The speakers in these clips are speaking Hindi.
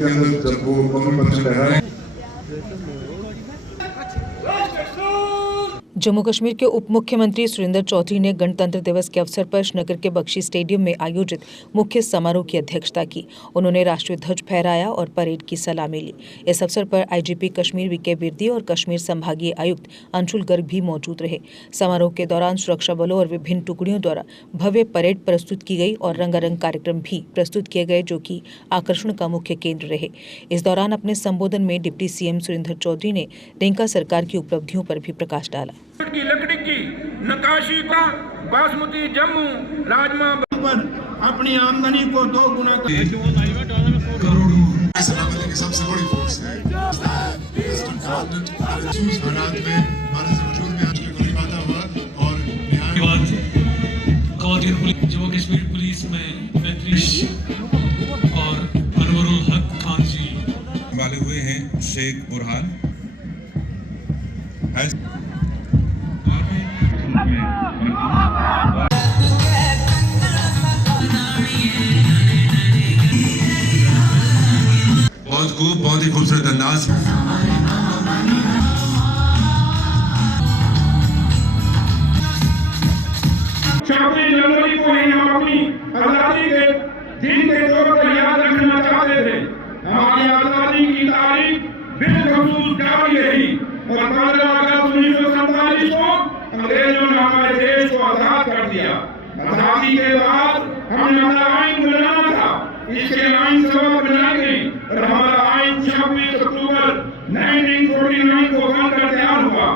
के अंदर जब वो कॉमन पंच लहराए। जम्मू कश्मीर के उप मुख्यमंत्री सुरेंद्र चौधरी ने गणतंत्र दिवस के अवसर पर श्रीनगर के बख्शी स्टेडियम में आयोजित मुख्य समारोह की अध्यक्षता की। उन्होंने राष्ट्रीय ध्वज फहराया और परेड की सलामी ली। इस अवसर पर आईजीपी कश्मीर वीके बिर्दी और कश्मीर संभागीय आयुक्त अंशुल गर्ग भी मौजूद रहे। समारोह के दौरान सुरक्षा बलों और विभिन्न टुकड़ियों द्वारा भव्य परेड प्रस्तुत की गई और रंगारंग कार्यक्रम भी प्रस्तुत किए गए, जो कि आकर्षण का मुख्य केंद्र रहे। इस दौरान अपने संबोधन में डिप्टी सीएम सुरेंद्र चौधरी ने रेंका सरकार की उपलब्धियों पर भी प्रकाश डाला। की लकड़ी की नकाशी का बासमती जम्मू राजमा पर अपनी आमदनी को 2 गुना करोड़ों सबसे बड़ी फोर्स है। हालात में भारत से वजूद में आज को निभाता हुआ और जम्मू कश्मीर पुलिस में और अनवरुल हक खान जी वाले हुए हैं। शेख बुरहान बहुत ही खूबसूरत अंदाज। 26 जनवरी को ही हम अपनी आजादी के दिन के तौर पर याद रखना चाहते थे। हमारी आजादी की तारीख बिलखसूस जारी रही और 15 अगस्त 1947 को अंग्रेजों ने हमारे देश को आजाद कर दिया। आजादी के बाद हमने अपना आइन बनाना था। इसके आइन सभा बनाई गई और हमारा आइन 26 अक्टूबर 1949 को बनकर तैयार हुआ।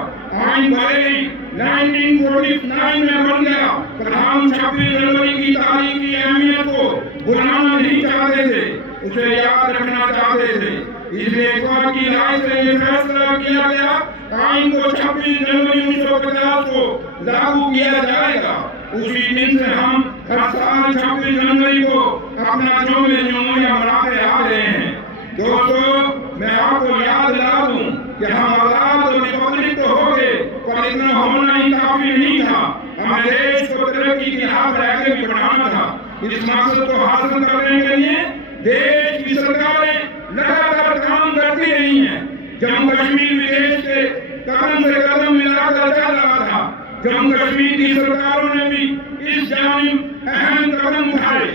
आइन बरेली 1949 में बन गया, पर हम 26 जनवरी की तारीख की अहमियत को भुलाना नहीं चाहते थे, उसे याद रखना चाहते थे। इसलिए कोर्ट की राय से ये फैसला किया गया, आइन को 26 जनवरी 1950 को लागू किया जाएगा। उसी दिन से हम हर साल 26 जनवरी को अपना जमहूरिया मनाते आ रहे हैं। दोस्तों, मैं आपको याद दिला दूं कि हम आजाद और रिपब्लिक तो हो गए, पर इतना होना ही काफी नहीं था। हमें देश को तरक्की की राह पर आगे भी बढ़ाना था। इस मकसद को हासिल करने के लिए देश की सरकारें लगातार काम करती रही हैं। जम्मू कश्मीर भी देश के कदम से कदम मिलाकर चल रहा था। जम्मू कश्मीर की सरकारों ने भी इस जानिब अहम कदम उठाए।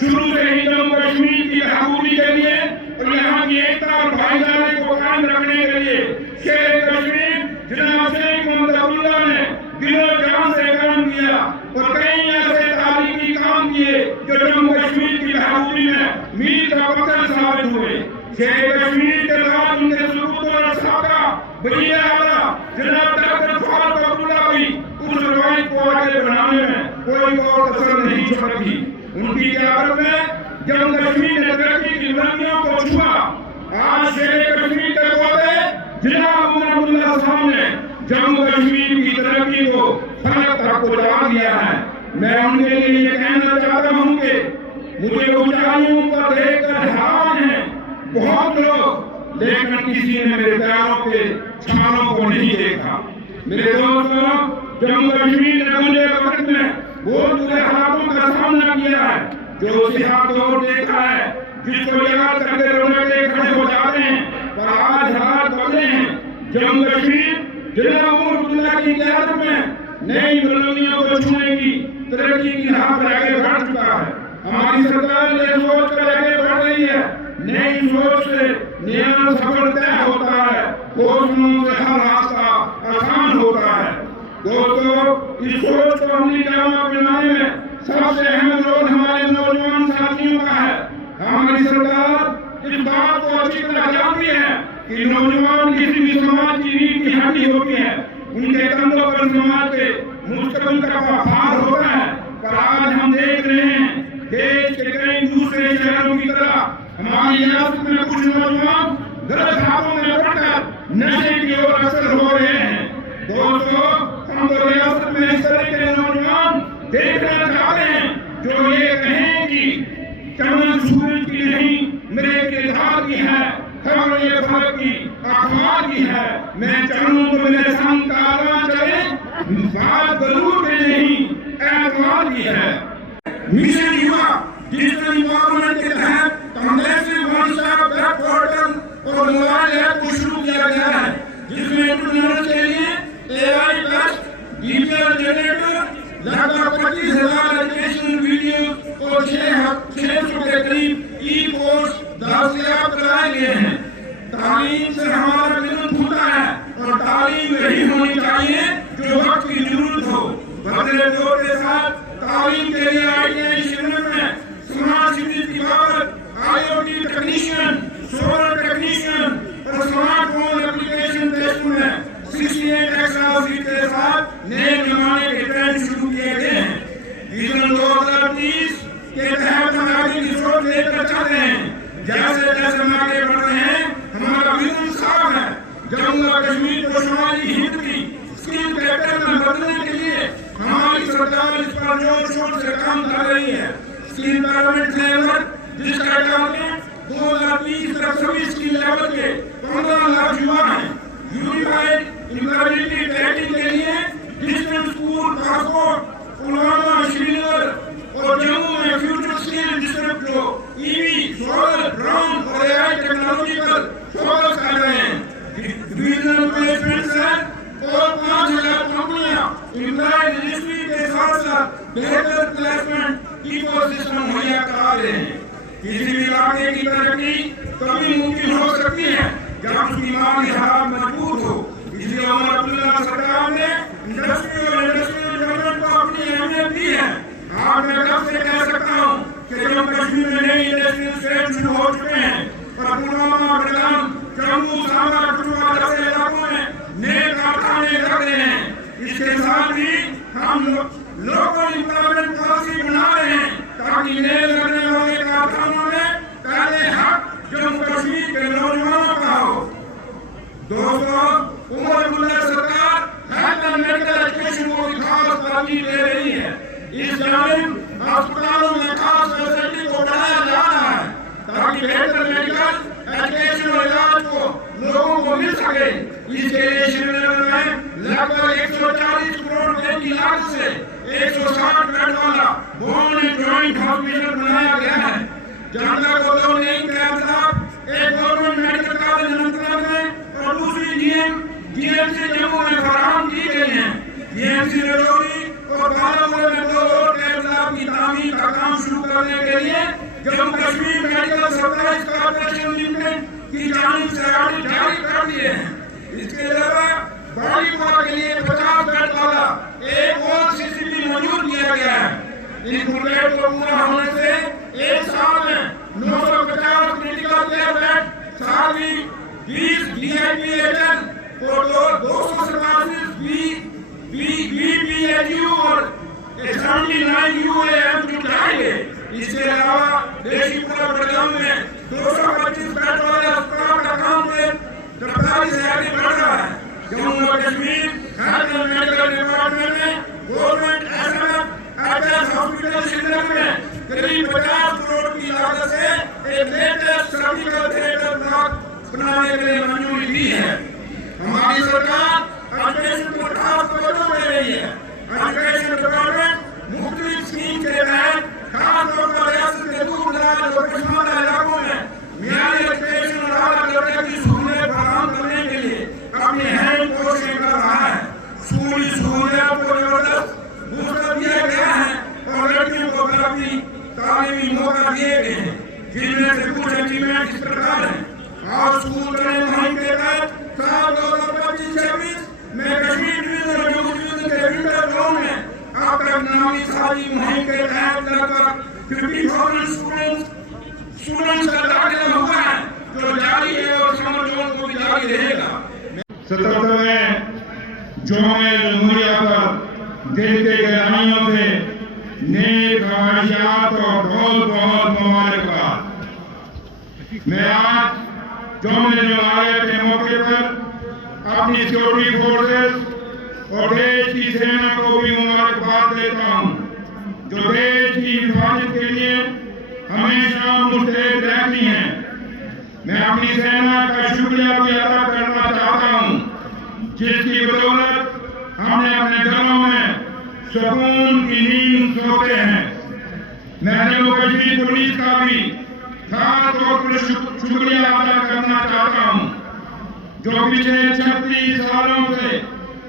शुरू से ही जम्मू कश्मीर की बहादुरी के लिए और यहाँ की एकता और भाईचारे को कायम रखने के लिए शेर कश्मीर जनाब शेख मोहम्मद अब्दुल्ला ने दिलो जान से काम किया और कई ऐसे तारीखी काम किए जो जम्मू कश्मीर की बहादुरी में मील का पत्थर साबित हुए। शेर कश्मीर के बाद उनके सुपुत्र और साका वजीर आला जनाब डॉक्टर फारूक अब्दुल्ला भी उस रवायत को आगे बढ़ाने में कोई और कसर नहीं छोड़ी। उनकी क़यादत में जम्मू कश्मीर ने तरक्की की बुलंदियों को छुआ। आज शेर कश्मीर के पौधे जनाब अब्दुल्ला साहब ने जम्मू कश्मीर की तरक्की को फलक तक पहुंचा दिया है। मैं उनके लिए ये कहना चाहता हूँ कि मुझे ऊंचाइयों पर देखकर हैरान है बहुत लोग, लेकिन किसी ने मेरे पैरों के छालों को नहीं देखा। मेरे दोस्तों, जम्मू कश्मीर ने मुझे वक्त में वो बुरे हालातों का सामना किया है जो सियाह दौर देखा है, जिसको याद करके रोने खड़े हो जाते हैं, पर आज हालात बदले हैं। जम्मू कश्मीर जनाब अब्दुल्ला की क़यादत में नई बुलंदियों को छूने की तरक्की की राह पर आगे बढ़ चुका है। हमारी सरकार ये सोच कर आगे बढ़ रही है, नई सोच से नया सफर तय होता है, कोशिशों से हर रास्ता आसान होता है। दोस्तों, इस सोच को अमली जामा बनाने में सबसे अहम रोल हमारे नौजवान साथियों का है। हमारी सरकार इस बात को अच्छी तरह जानती है कि नौजवान किसी भी समाज की रीढ़ की हड्डी होती है। उनके कंधों पर समाज के मुस्तकबिल का भार होता है। पर आज हम देख रहे हैं देश के कई दूसरे शहरों की तरह हमारी रियासत में कुछ नौजवान गलत हाथों में पड़कर नशे की ओर अग्रसर हो रहे हैं। दोस्तों, हम तो रियासत में इस तरह के नौजवान देखना चाहते हैं जो ये कहें कि चमन सूरज की नहीं मेरे किरदार की है, खबर ये फलक की अखबार की है। मैं चलूं तो मेरे संग कारवां चले, बात जरूर के नहीं एतवार की है। मिशन युवा डिजिटल इन्वायरमेंट के तहत कांग्रेस ने और मोबाइल ऐप को शुरू किया गया है, जिसमें इंटरनेट के लिए AI प्लस डीपीआर जनरेटर, लगभग 25,000 एजुकेशनल वीडियो और 600 के करीब ई कोर्स दस्तयाब कराए गए हैं। तालीम से हमारा मिलन खुलता है और तालीम वही होनी चाहिए जो वक्त की जरूरत हो। बदले दौर के साथ तालीम के लिए आईटीआई शिविर में स्मार्ट सिटी की बाबत IoT टेक्नीशियन, सोलर टेक्नीशियन और स्मार्टफोन एप्लीकेशन टेस्ट में 68 एक्स्ट्रा सीट के साथ नए जमाने के ट्रेंड शुरू किए गए हैं। विजन 2030 के तहत हम आगे की सोच लेकर चल रहे हैं। जैसे जैसे हम आगे बढ़ रहे हैं, हमारा विजन साफ है। जम्मू और कश्मीर को शुमाली हिंद की स्किल कैपिटल में बदलने के लिए हमारी सरकार इस पर जोर शोर से काम कर रही है। स्किल डेवलपमेंट फ्रेमवर्क, जिसका टारगेट 2030 तक सभी स्किल लेवल के 15 लाख युवा हैं। यूनिफाइड एम्प्लॉयबिलिटी ट्रैकिंग के लिए distance school passport, Pulwama, Srinagar और जम्मू में फ्यूचर स्किल डिस्ट्रिक्ट को EV, सोलर, ड्रोन और AI टेक्नोलॉजी पर फोकस कर रहे हैं। रीजनल प्लेसमेंट से और 5,000 कंपनियां एम्प्लॉय रजिस्ट्री के साथ साथ बेहतर प्लेसमेंट इकोसिस्टम मुहैया करा रहे हैं। किसी भी इलाके की तरक्की तभी मुमकिन हो सकती है जब उसकी माली हालत मजबूत हो। इसलिए उमर अब्दुल्ला सरकार ने इंडस्ट्रियल डेवलपमेंट को अपनी अहमियत दी है। आज मैं गर्व से कह सकता हूँ कि जम्मू कश्मीर में नई इंडस्ट्रियल स्टेट शुरू हो चुके हैं और पुलवामा, बडगाम, जम्मू, सांबा, कठुआ जैसे इलाकों में नए कारखाने लग रहे हैं। इसके साथ ही हम लोकल एम्प्लॉयमेंट पॉलिसी बना रहे हैं ताकि नए लगने वाले कारखानों में पहले हक जम्मू कश्मीर के नौजवानों का हो। दोस्तों, उमर अब्दुल्ला सरकार हेल्थ एंड मेडिकल एजुकेशन को खास तरजीह दे रही है। इस जानिब अस्पतालों में खास फैसिलिटी को बढ़ाया जा रहा है ताकि बेहतर मेडिकल एजुकेशन और इलाज को लोगों को मिल सके। इसके लिए श्रीनगर में लगभग 140 करोड़ की लागत से 160 बेड वाला बोन एंड जॉइंट हॉस्पिटल बनाया गया है। जनता को 2 नई कैंप, एक गवर्नमेंट मेडिकल कॉलेज अनंतनाग में और दूसरी GMC जम्मू में फराहम की गई है। GMC रजौरी और बारामूला में 2 और कैंप की तामीर का काम शुरू करने के लिए Jammu Kashmir medical supplies corporation limited की जानिब से ऑडिट जारी कर दिए हैं। इसके अलावा बाड़ीपुरा के लिए 50 बेड वाला एक और CCP मंजूर किया गया है। इन प्रोजेक्ट को पूरा होने से 1 साल में 950 क्रिटिकल केयर बेड, साथ ही 20 DIPHL और 287 BPHU और 79 UAM जुटाएंगे। इसके अलावा देशीपुरा बडगाम में 225 बेड वाले अस्पताल का काम रफ्तारी से आगे बढ़ रहा है। जम्मू और Kashmir health and medical department में गवर्नमेंट SMF हॉस्पिटल श्रीनगर में करीब 50 करोड़ की लागत से एक लेटेस्ट सर्जिकल थिएटर ब्लॉक बनाने के लिए मंजूरी दी है। हमारी सरकार एजुकेशन को खास तवज्जो दे रही है। एजुकेशन डिपार्टमेंट मुख्तलिफ स्कीम के तहत खास तौर पर रियासत के दूर दराज और पछाड़ा इलाकों में मियारी एजुकेशन और आला दर्जे की सहूलियत फराहम करने के लिए अपनी अहम कोशिश कर रहा है। स्कूली सहूलियत को जबरदस्त बूस्टर दिया गया है और लड़कियों को काफी तालीमी मौका दिए गए हैं, जिनमें से कुछ अचीवमेंट इस प्रकार हैं। और स्कूल के मुहिम के तहत साल 2025-26 में कश्मीर डिवीजन और जम्मू डिवीजन के विंटर जोन में अब तक नामी सारी मुहिम के तहत लगभग 50,000 स्टूडेंट्स का दाखिला हुआ है, जो जारी है और समर जोन को भी जारी रहेगा। 77वें जौने जमहूरिया पर दिल के गहराइयों से नेक ख्वाहिशात और बहुत बहुत मुबारकबाद। मैं आज जौने जमहूरिया के मौके पर अपनी सिक्योरिटी फोर्सेस और देश की सेना को भी मुबारकबाद देता हूँ, जो देश की हिफाजत के लिए हमेशा मुस्तैद रहती हैं। मैं अपनी सेना का शुक्रिया भी अदा करना चाहता हूँ, जिसकी बदौलत हमने अपने घरों में सुकून की नींद सोते हैं। मैं जम्मू कश्मीर पुलिस का भी खास तौर पर शुक्रिया अदा करना चाहता हूँ जो पिछले 36 सालों से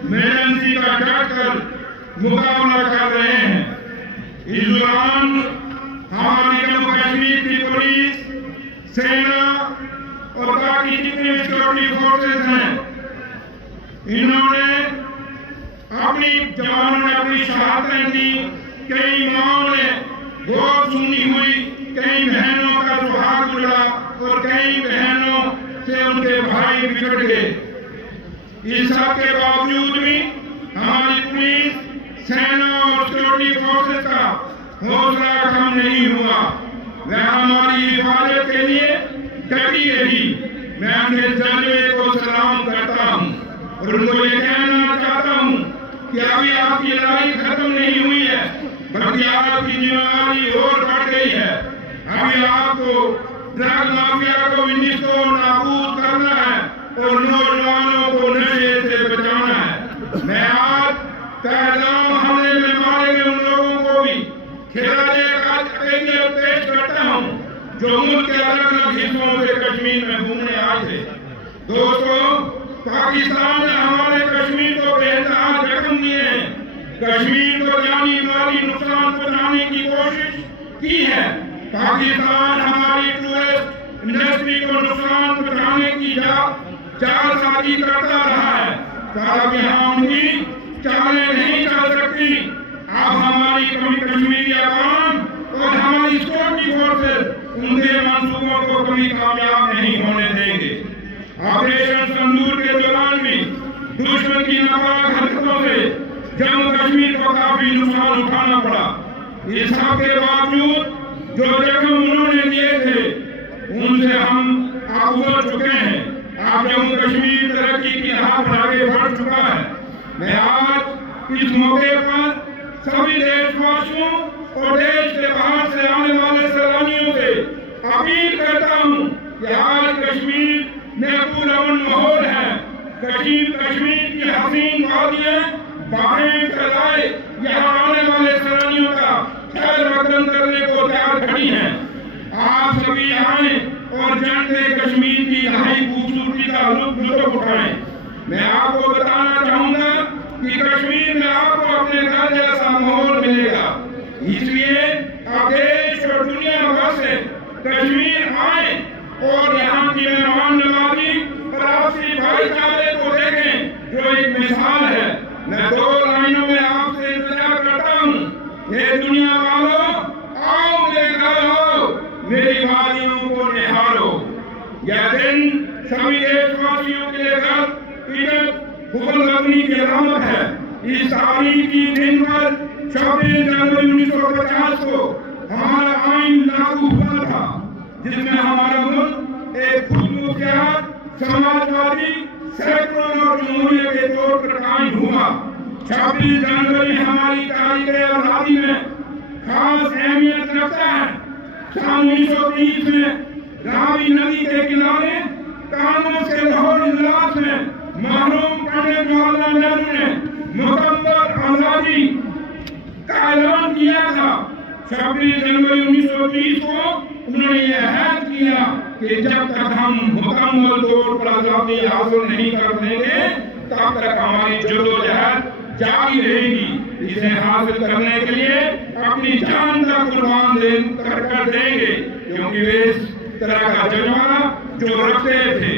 मेडेंसी का डटकर मुकाबला कर रहे हैं। इस दौरान हमारी जम्मू कश्मीर की पुलिस, सेना और बाकी जितने सिक्योरिटी फोर्सेस हैं, इन्होंने अपनी जवानों ने अपनी शहादतें दी। कई माओं ने गोद सुनी हुई, कई बहनों का सुहाग उजड़ा और कई बहनों से उनके भाई बिछड़ गए। इस सब के बावजूद भी हमारी पुलिस, सेना और सिक्योरिटी फोर्सेस का हौसला कम नहीं हुआ। वह हमारी हिफाजत के लिए डटी रही। मैं उनके जज्बे को सलाम करता हूँ और उनको ये कहना चाहता हूँ कि अभी आपकी लड़ाई खत्म नहीं हुई है, बल्कि आपकी जिम्मेदारी और बढ़ गई है। अभी आपको ड्रग माफिया को निस्तो नाबूद करना है और नौजवानों को नशे से बचाना है। मैं आज पहलगाम हमले में मारे गए उन लोगों को भी खिलाने का पेश करता हूँ जो मुल्क के अलग अलग हिस्सों से कश्मीर में घूमने आए थे। दोस्तों, पाकिस्तान ने हमारे कश्मीर को बेहतर जख्म दिए हैं। कश्मीर को जानी माली नुकसान पहुंचाने की कोशिश की है। पाकिस्तान हमारी टूरिस्ट इंडस्ट्री को नुकसान पहुंचाने की जालसाजी करता रहा है। तब यहाँ उनकी चालें नहीं चल सकती। अब हमारी कश्मीरी अवाम और हमारी सिक्योरिटी फोर्सेस उनके मंसूबों को कभी कामयाब नहीं होने देंगे। ऑपरेशन संदूर के दौरान भी दुश्मन की नापाक हरकतों से जम्मू कश्मीर को काफी नुकसान उठाना पड़ा। इस सब के बावजूद जो जख्म उन्होंने दिए थे उनसे हम अब उबर चुके हैं। अब जम्मू कश्मीर तरक्की की राह पर आगे बढ़ चुका है। मैं आज इस मौके पर सभी देशवासियों और देश के बाहर से आने वाले सैलानियों से अपील करता हूँ कि आज कश्मीर में पुरअमन माहौल है। कश्मीर की हसीन वादियां बाहें फैलाए यहाँ आने वाले सैलानियों का खैर मकदम करने को तैयार खड़ी हैं। आप सभी आए और जानते कश्मीर की नहाई खूबसूरती का लुत्फ उठाएं। मैं आपको बताना चाहूंगा कि कश्मीर में आपको अपने घर जैसा माहौल मिलेगा। इसलिए आप देश और दुनिया भर से कश्मीर आए और यहाँ की मेहमान नवाजी और आपसी भाईचारे को देखें जो एक मिसाल है। मैं 2 लाइनों में आपसे इंतजार करता हूँ। ये दुनिया वालों, आओ मेरे घर आओ, मेरी वादियों को निहारो। यह दिन सभी देशवासियों के घर हुक्मरानी की रहमत है। इस तारीखी दिन पर 26 जनवरी 1950 को हमारा आइन लागू हुआ था, जिसमें हमारा मुल्क एक खुदमुख्तार समाजवादी सेकुलर और जमहूरियत के तौर पर कायम हुआ। 26 जनवरी हमारी तारीख आजादी में खास अहमियत रखता है। सन 1930 में रावी नदी के किनारे कांग्रेस के लाहौर इजलास में मरहूम पंडित जवाहरलाल नेहरू ने मुकम्मल आजादी का ऐलान किया था। 26 जनवरी 1930 को उन्होंने यह ऐलान किया कि जब तक हम मुकम्मल तौर पर आजादी हासिल नहीं कर लेंगे तब तक हमारी जद्दोजहद जारी रहेगी। इसे हासिल करने के लिए अपनी जान तक कुर्बान कर देंगे, क्योंकि वे इस तरह का जज्बा जो रखते थे।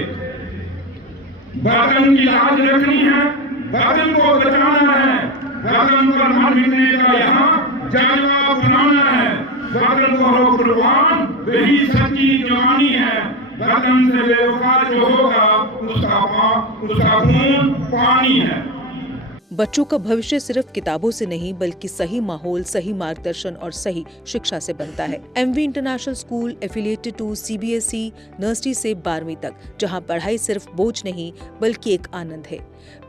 वतन की लाज रखनी है, वतन को बचाना है, वतन पर मर मिटने का यहाँ जज्बा बनाना है। वतन को हो कुर्बान, वही सच्ची जवानी है। वतन से बेवफा जो होगा उसका खून पानी है। बच्चों का भविष्य सिर्फ किताबों से नहीं बल्कि सही माहौल, सही मार्गदर्शन और सही शिक्षा से बनता है। MV international school affiliated to CBSE nursery से 12वीं तक, जहां पढ़ाई सिर्फ बोझ नहीं बल्कि एक आनंद है।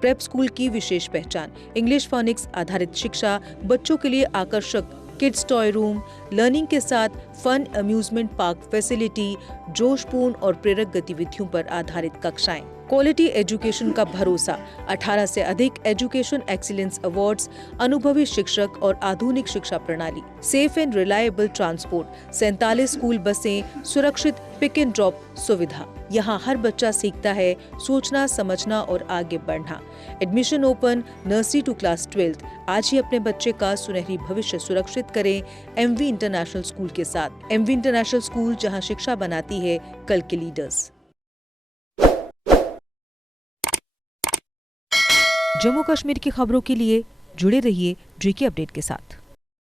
प्रेप स्कूल की विशेष पहचान इंग्लिश फोनिक्स आधारित शिक्षा, बच्चों के लिए आकर्षक किड्स टॉय रूम, लर्निंग के साथ फन अम्यूजमेंट पार्क फैसिलिटी, जोशपूर्ण और प्रेरक गतिविधियों पर आधारित कक्षाएं। क्वालिटी एजुकेशन का भरोसा, 18 से अधिक एजुकेशन एक्सीलेंस अवार्ड्स, अनुभवी शिक्षक और आधुनिक शिक्षा प्रणाली, safe and reliable transport, 47 school बसें, सुरक्षित पिक एंड ड्रॉप सुविधा। यहाँ हर बच्चा सीखता है सोचना, समझना और आगे बढ़ना। Admission open nursery to class 12। आज ही अपने बच्चे का सुनहरी भविष्य सुरक्षित करें एमवी इंटरनेशनल स्कूल के साथ। एमवी इंटरनेशनल स्कूल, जहाँ शिक्षा बनाती है कल के लीडर्स। जम्मू कश्मीर की खबरों के लिए जुड़े रहिए जीके अपडेट के साथ।